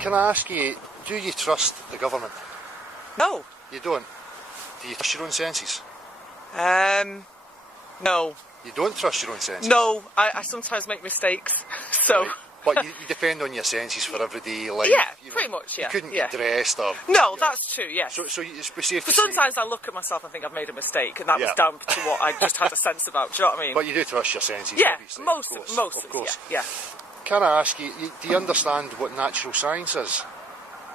Can I ask you, do you trust the government? No. You don't? Do you trust your own senses? No. You don't trust your own senses? No, I sometimes make mistakes, so... Right. But you depend on your senses for everyday life. Yeah, you know, pretty much, yeah. You couldn't yeah. get dressed or... No, that's true, yes. So it's safe to But sometimes I look at myself and think I've made a mistake, and that was down to what I just had a sense about, do you know what I mean? But you do trust your senses, yeah, obviously. most of course. Yeah. Can I ask you, do you understand what natural science is?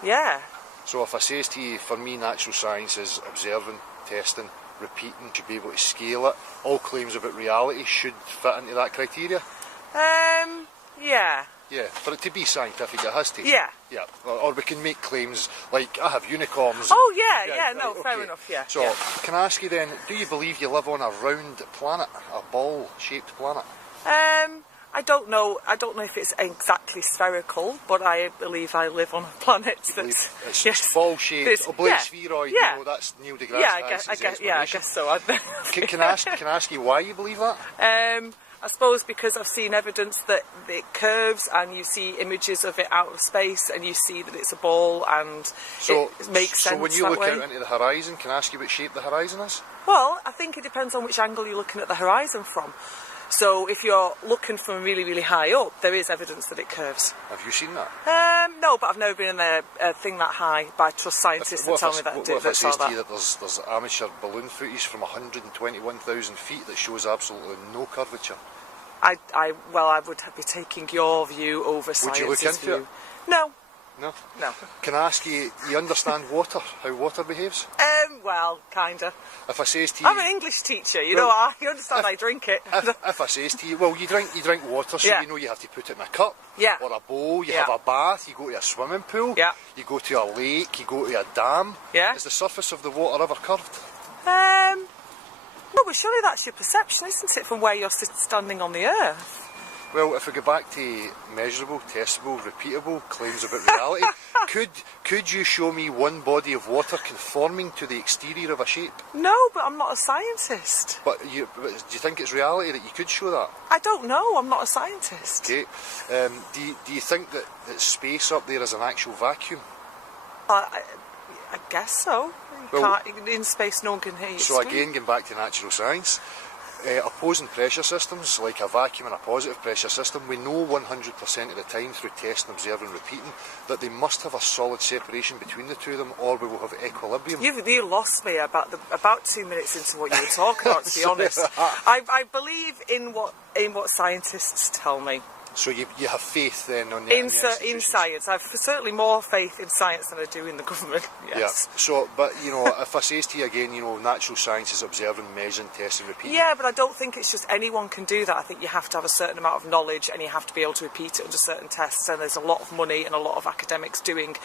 Yeah. So if I says to you, for me, natural science is observing, testing, repeating, to be able to scale it, all claims about reality should fit into that criteria? Yeah. Yeah, for it to be scientific, it has to. Yeah. Yeah, or we can make claims like, I have unicorns. Oh, yeah, no, fair enough, yeah. So, can I ask you then, do you believe you live on a round planet, a ball-shaped planet? I don't know if it's exactly spherical, but I believe I live on a planet that's... It's ball-shaped, oblate spheroid, you know, that's Neil deGrasse Tyson's I guess so. Can I ask you why you believe that? I suppose because I've seen evidence that it curves, and you see images of it out of space, and you see that it's a ball, and it makes sense. So when you look out into the horizon, can I ask you what shape the horizon is? Well, I think it depends on which angle you're looking at the horizon from. So if you're looking from really, really high up, there is evidence that it curves. Have you seen that? No, but I've never been in a thing that high, but I trust scientists that tell me that. What if I says to you that there's amateur balloon footage from 121,000 feet that shows absolutely no curvature? I would be taking your view over science's view. Would you look into it? No. No? No. Can I ask you, you understand water, how water behaves? Well, kinda. If I says to you... I'm an English teacher, you understand I drink it. If I says to you, well, you drink water, so you know you have to put it in a cup, or a bowl, you have a bath, you go to a swimming pool, you go to a lake, you go to a dam. Is the surface of the water ever curved? No, but surely that's your perception, isn't it, from where you're standing on the earth? Well, if we go back to measurable, testable, repeatable claims about reality, could you show me one body of water conforming to the exterior of a shape? No, but I'm not a scientist. But do you think it's reality that you could show that? I don't know, I'm not a scientist. Okay. Do you think that space up there is an actual vacuum? I guess so. In space, no one can hear you. So again, going back to natural science, opposing pressure systems, like a vacuum and a positive pressure system, we know 100% of the time through testing, observing, repeating, that they must have a solid separation between the two of them, or we will have equilibrium. You lost me about 2 minutes into what you were talking about, to be honest. I believe in what scientists tell me. So you have faith then on the in science. I've certainly more faith in science than I do in the government. Yes. Yeah. So, but if I says to you again, natural science is observing, measuring, testing, repeating. Yeah, but I don't think it's just anyone can do that. I think you have to have a certain amount of knowledge, and you have to be able to repeat it under certain tests. And there's a lot of money and a lot of academics doing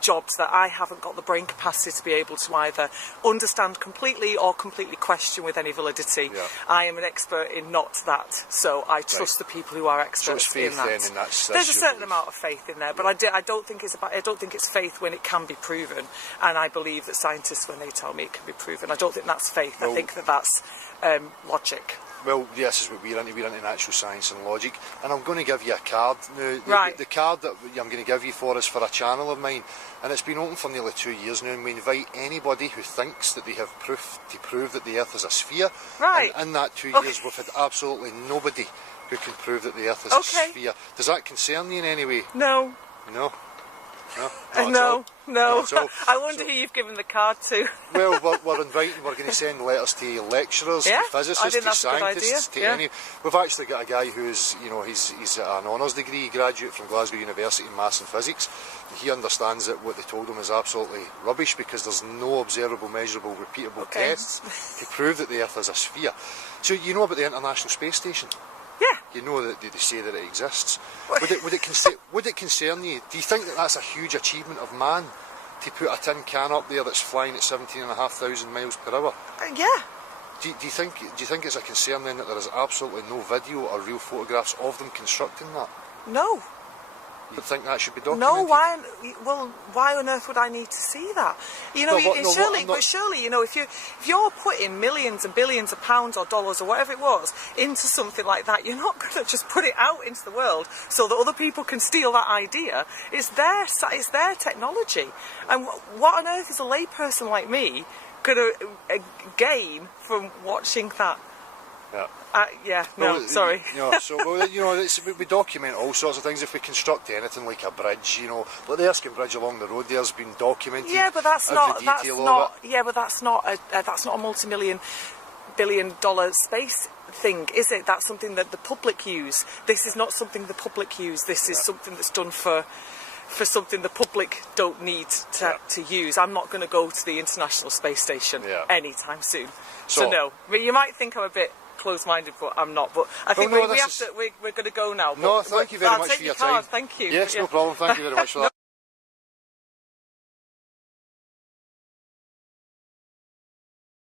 jobs that I haven't got the brain capacity to be able to either understand completely or completely question with any validity. Yeah. I am an expert in not that, so I trust the people who are experts. Faith in that. Then, and that's there's a certain amount of faith in there, but I don't think it's faith when it can be proven, and I believe that scientists, when they tell me it can be proven, I don't think that's faith. I think that's logic. Well, yes, is what we're into natural science and logic, and I'm going to give you a card now. The card that I'm going to give you is for a channel of mine, and it's been open for nearly 2 years now, and we invite anybody who thinks that they have proof to prove that the Earth is a sphere. Right. And in that 2 years, we've had absolutely nobody who can prove that the Earth is a sphere. Does that concern you in any way? No. No? No? No. I wonder who you've given the card to. Well, we're going to send letters to lecturers, to physicists, to scientists, to any... We've actually got a guy who's, he's an honours degree graduate from Glasgow University in Maths and Physics. He understands that what they told him is absolutely rubbish, because there's no observable, measurable, repeatable tests to prove that the Earth is a sphere. So you know about the International Space Station? Yeah. You know that they say that it exists. Would it concern you? Do you think that that's a huge achievement of man, to put a tin can up there that's flying at 17,500 miles per hour? Yeah. Do you think it's a concern then that there is absolutely no video or real photographs of them constructing that? No. You think that should be documented? No, why on earth would I need to see that? You know, surely, you know, if you're putting millions and billions of pounds or dollars or whatever it was into something like that, you're not going to just put it out into the world so that other people can steal that idea. It's their technology, and what on earth is a layperson like me going to gain from watching that? Sorry. We document all sorts of things. If we construct anything like a bridge, you know, like the Erskine Bridge along the road, there's been documented. Yeah, but that's not a multi-billion space thing, is it? That's something that the public use. This is not something the public use. This is something that's done for something the public don't need to use. I'm not going to go to the International Space Station anytime soon. So no. I mean, you might think I'm a bit close-minded, but I'm not. But I think we're going to go now. No, thank you very much for your time. Thank you. Yes, no problem. Thank you very much for that.